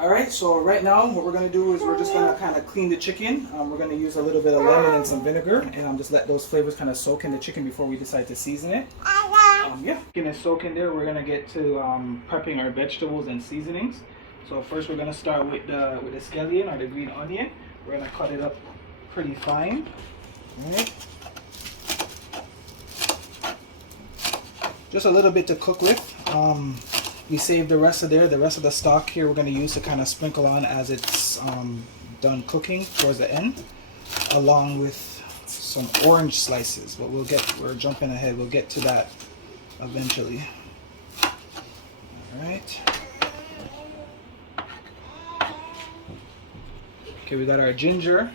Alright, so right now what we're going to do is we're just going to kind of clean the chicken. We're going to use a little bit of lemon and some vinegar, and just let those flavors kind of soak in the chicken before we decide to season it. Yeah, gonna soak in there. We're gonna get to prepping our vegetables and seasonings. So first we're gonna start with the scallion or the green onion. We're gonna cut it up pretty fine. All right. Just a little bit to cook with. We saved the rest of the stock here we're gonna use to kind of sprinkle on as it's done cooking towards the end, along with some orange slices. But we're jumping ahead. We'll get to that eventually. Alright. Okay, we got our ginger.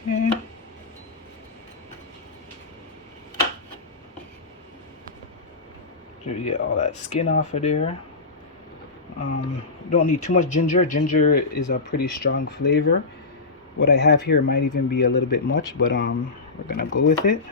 Okay. So you get all that skin off of there. Don't need too much ginger. Ginger is a pretty strong flavor. What I have here might even be a little bit much, but we're gonna go with it.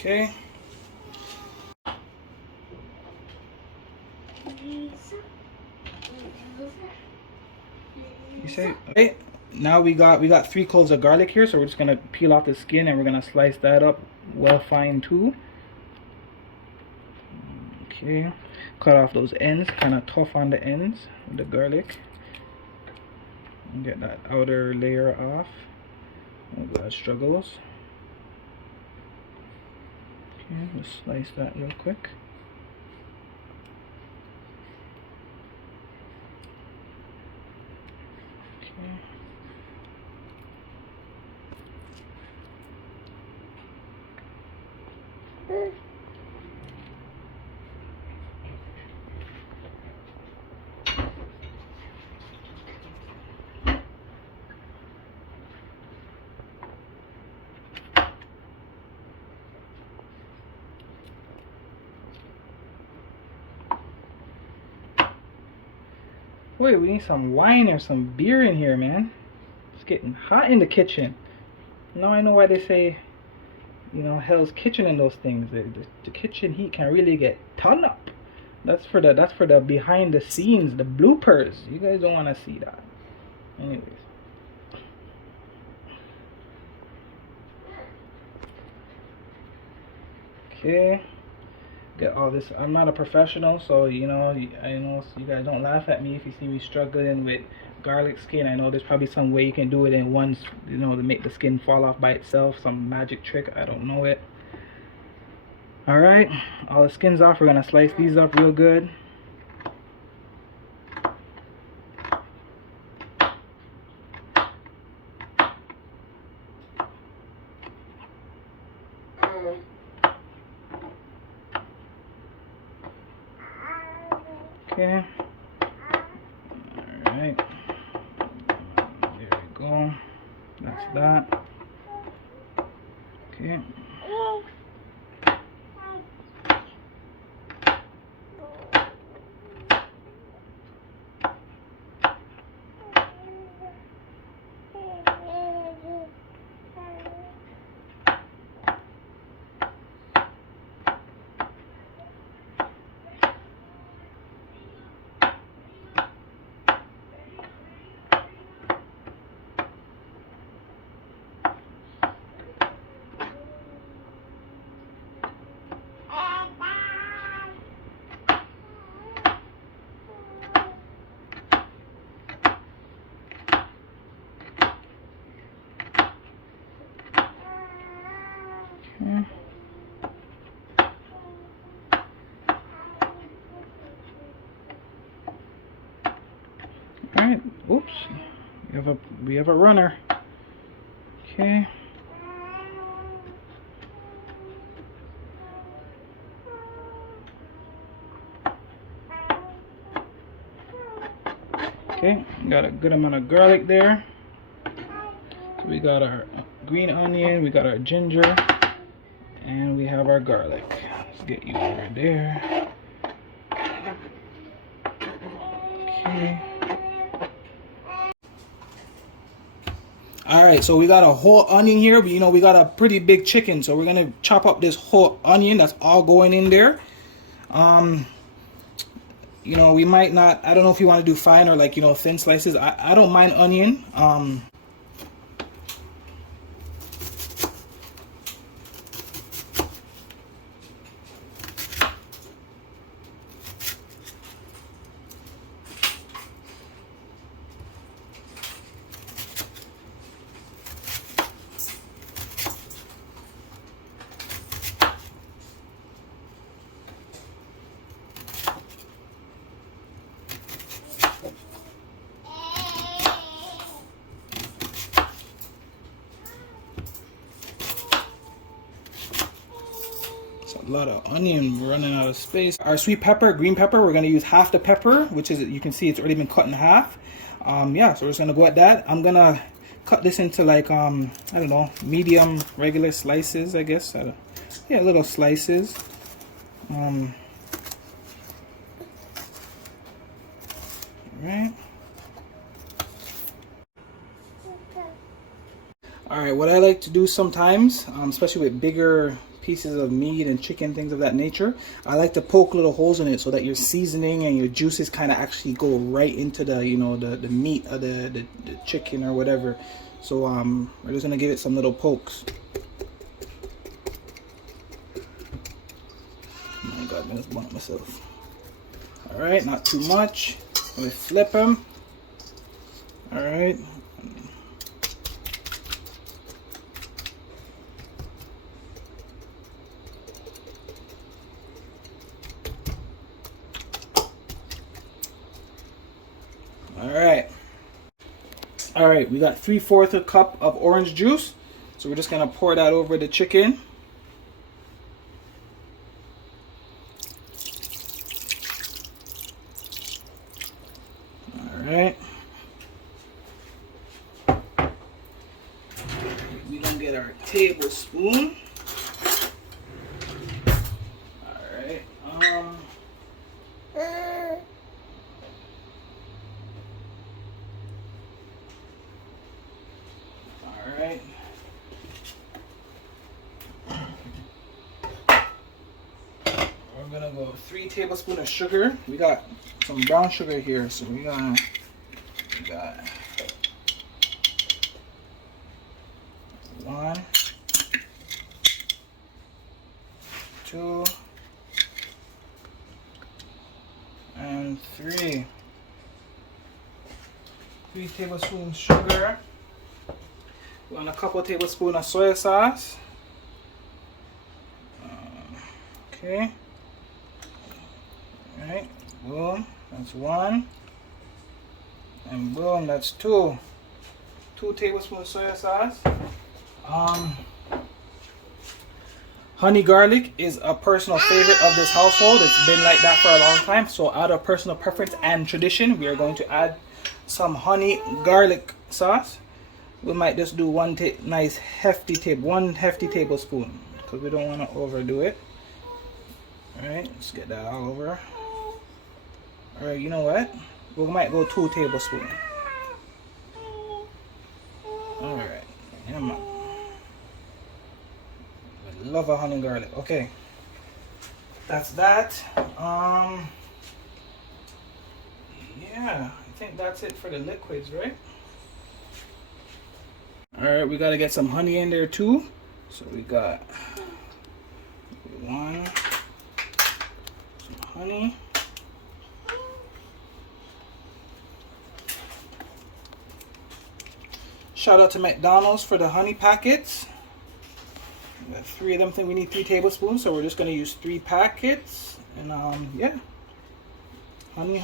Okay. You say okay. Now we got 3 cloves of garlic here, so we're just gonna peel off the skin and we're gonna slice that up well fine too. Okay, cut off those ends, kind of tough on the ends with the garlic. And get that outer layer off. Oh, that struggles. Okay, just slice that real quick. Okay. Wait, we need some wine or some beer in here, man. It's getting hot in the kitchen. Now I know why they say, you know, Hell's Kitchen and those things. The kitchen heat can really get turned up. That's for the behind the scenes, the bloopers. You guys don't want to see that. Anyways. Okay. Get all this. I'm not a professional, so I know you guys don't laugh at me if you see me struggling with garlic skin. I know there's probably some way you can do it in one, to make the skin fall off by itself, some magic trick. I don't know it. All right, all the skin's off. We're gonna slice these up real good. Okay. Alright. There we go. That's that. Okay. All right. Oops. We have a runner. Okay. Okay, got a good amount of garlic there. So we got our green onion, we got our ginger, and we have our garlic. Let's get you over there. Okay. Alright, so we got a whole onion here. You know, we got a pretty big chicken, so we're gonna chop up this whole onion. That's all going in there. You know, we might not, I don't know if you want to do fine or like, you know, thin slices. I don't mind onion. A lot of onion, we're running out of space. Our sweet pepper, green pepper, we're going to use half the pepper, which is, you can see it's already been cut in half. Yeah, so we're just going to go at that. I'm going to cut this into like, I don't know, medium, regular slices, I guess. Yeah, little slices. Alright. Alright, what I like to do sometimes, especially with bigger pieces of meat and chicken, things of that nature, I like to poke little holes in it so that your seasoning and your juices kind of actually go right into the, you know, the meat of the chicken or whatever. So we're just gonna give it some little pokes. Oh my god, I just bumped myself. Alright, not too much. Let me flip them. Alright. Alright, we got 3/4 cup of orange juice. So we're just going to pour that over the chicken. Alright. We're going to get our tablespoon. Alright. Alright. We're gonna go 3 tablespoons of sugar. We got some brown sugar here, so we got 1, 2, and 3. 3 tablespoons sugar. We want a couple tablespoons of soy sauce. Okay. Alright, boom, that's 1. And boom, that's 2. 2 tablespoons soy sauce. Honey garlic is a personal favorite of this household. It's been like that for a long time. So out of personal preference and tradition, we are going to add some honey garlic sauce. We might just do one hefty tablespoon because we don't want to overdo it. Alright, let's get that all over. Alright, you know what? We might go 2 tablespoons. Alright, yeah, man. I love a honey garlic. Okay, that's that. Yeah, I think that's it for the liquids, right? Alright, we gotta get some honey in there too. So we got 1, some honey. Shout out to McDonald's for the honey packets. We got 3 of them. Think we need 3 tablespoons, so we're just gonna use 3 packets. And yeah, honey.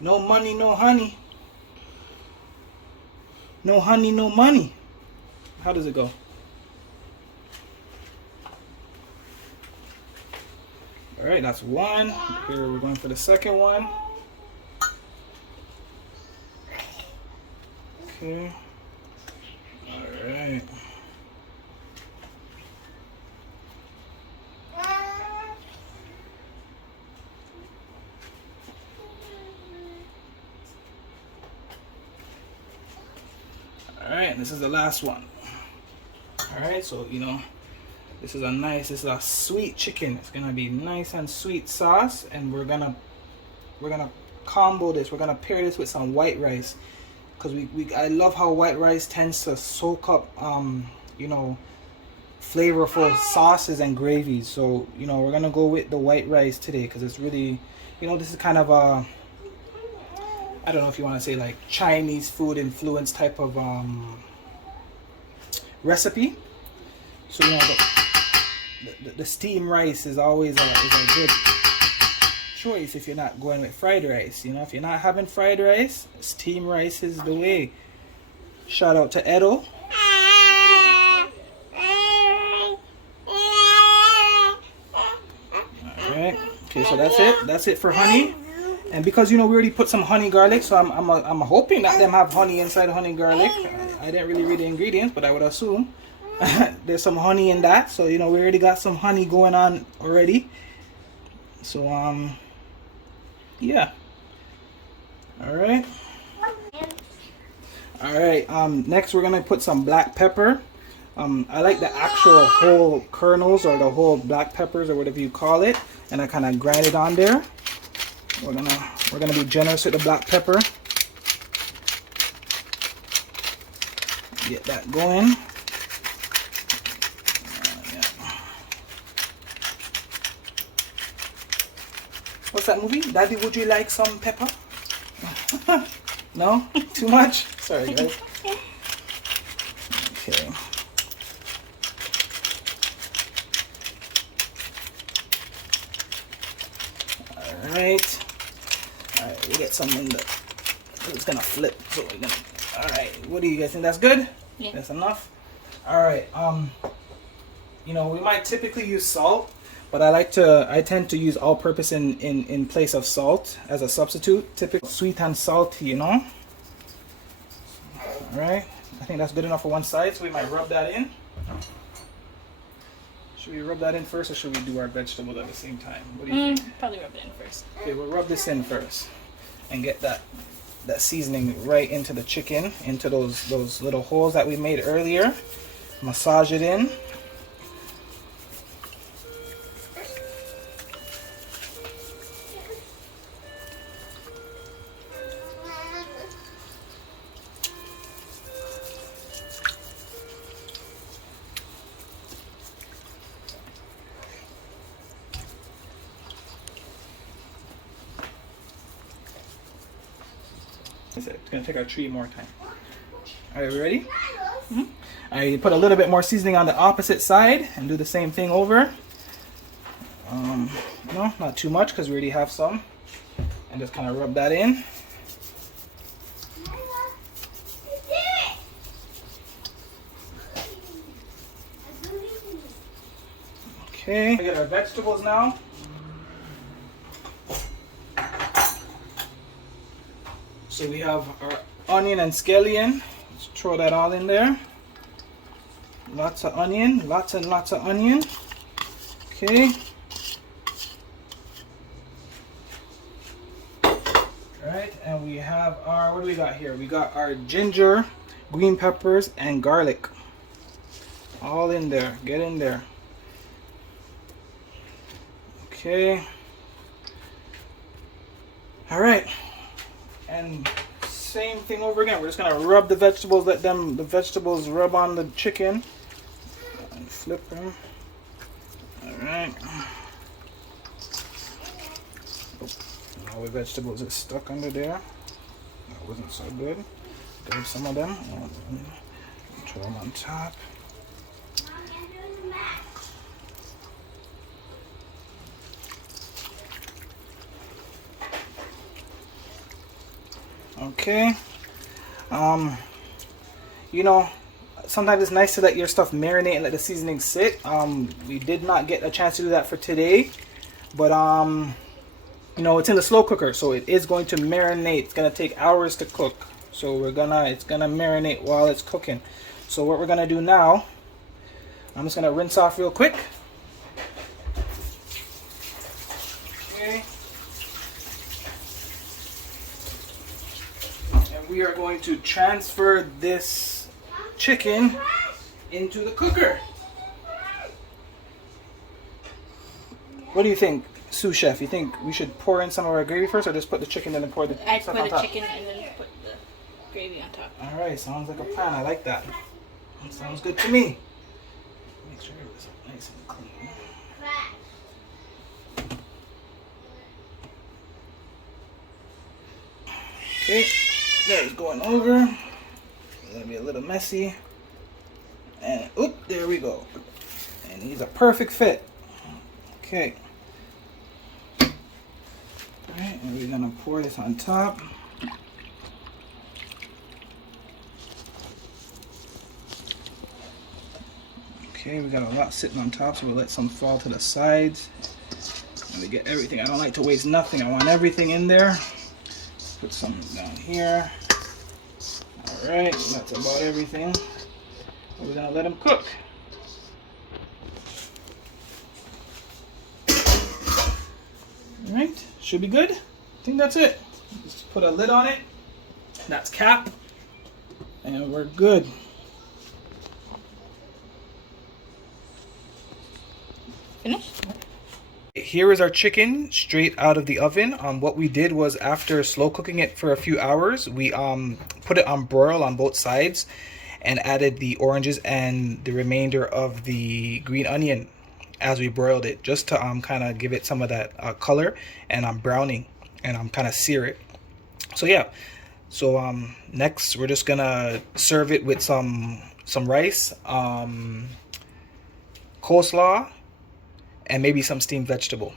No money, no honey. No honey, no money. How does it go? Alright, that's one. Here we're going for the second one. Okay. Alright. Alright, this is the last one. Alright, so you know, this is a sweet chicken. It's gonna be nice and sweet sauce, and we're gonna combo this. We're gonna pair this with some white rice, because I love how white rice tends to soak up you know, flavorful sauces and gravies. So you know, we're gonna go with the white rice today, because it's really, you know, this is kind of a, I don't know if you want to say like Chinese food influence type of recipe. So you know, the steamed rice is always a good choice if you're not going with fried rice. You know, if you're not having fried rice, steamed rice is the way. Shout out to Edo. Alright, okay, so that's it for honey. And because, you know, we already put some honey garlic, so I'm hoping that them have honey inside honey garlic. I didn't really read the ingredients, but I would assume there's some honey in that. So, you know, we already got some honey going on already. So yeah. Alright. Next we're gonna put some black pepper. I like the actual whole kernels, or the whole black peppers, or whatever you call it, and I kind of grind it on there. We're gonna be generous with the black pepper. Get that going. Yeah. What's that movie? Daddy, would you like some pepper? No? Too much? Sorry, guys. Okay. Alright. Alright, we get some in the, it's gonna flip, so we're gonna, alright, what do you guys think? That's good? Yeah. That's enough? Alright, you know, we might typically use salt, but I tend to use all-purpose in place of salt as a substitute. Typically sweet and salty, you know? Alright, I think that's good enough for one side, so we might rub that in. Should we rub that in first, or should we do our vegetables at the same time? What do you think? Probably rub it in first. Okay, we'll rub this in first and get that seasoning right into the chicken, into those little holes that we made earlier. Massage it in. It's gonna take our tree more time. Alright, we ready? Mm-hmm. I put a little bit more seasoning on the opposite side and do the same thing over. No, not too much, because we already have some. And just kind of rub that in. Okay, we get our vegetables now. So we have our onion and scallion. Let's throw that all in there. Lots of onion, lots and lots of onion. Okay. Alright, and we have our, what do we got here? We got our ginger, green peppers, and garlic. All in there. Get in there. Okay. Alright. And same thing over again. We're just gonna rub the vegetables, let the vegetables rub on the chicken. And flip them. Alright. All the vegetables are stuck under there. That wasn't so good. Grab some of them and throw them on top. Okay. You know, sometimes it's nice to let your stuff marinate and let the seasoning sit. We did not get a chance to do that for today, but you know, it's in the slow cooker, so it is going to marinate. It's gonna take hours to cook, so it's gonna marinate while it's cooking. So what we're gonna do now, I'm just gonna rinse off real quick. Okay. And we are going to transfer this chicken into the cooker. What do you think, sous chef? You think we should pour in some of our gravy first, or just put the chicken in and pour the I'd stuff put on the top? chicken and then put the gravy on top. All right, sounds like a plan. I like that. That sounds good to me. Make sure it's nice and clean. Okay, there's going over. It's gonna be a little messy. And oop, there we go. And he's a perfect fit. Okay. Alright, and we're gonna pour this on top. Okay, we got a lot sitting on top, so we'll let some fall to the sides. And we get everything. I don't like to waste nothing. I want everything in there. Put some down here. Alright, that's about everything. We're gonna let them cook. Alright, should be good. I think that's it. Just put a lid on it. That's cap. And we're good. Finished? Here is our chicken straight out of the oven. What we did was, after slow cooking it for a few hours, we put it on broil on both sides and added the oranges and the remainder of the green onion as we broiled it, just to kind of give it some of that color and browning and kind of sear it. So yeah, so next we're just gonna serve it with some rice, coleslaw, and maybe some steamed vegetable.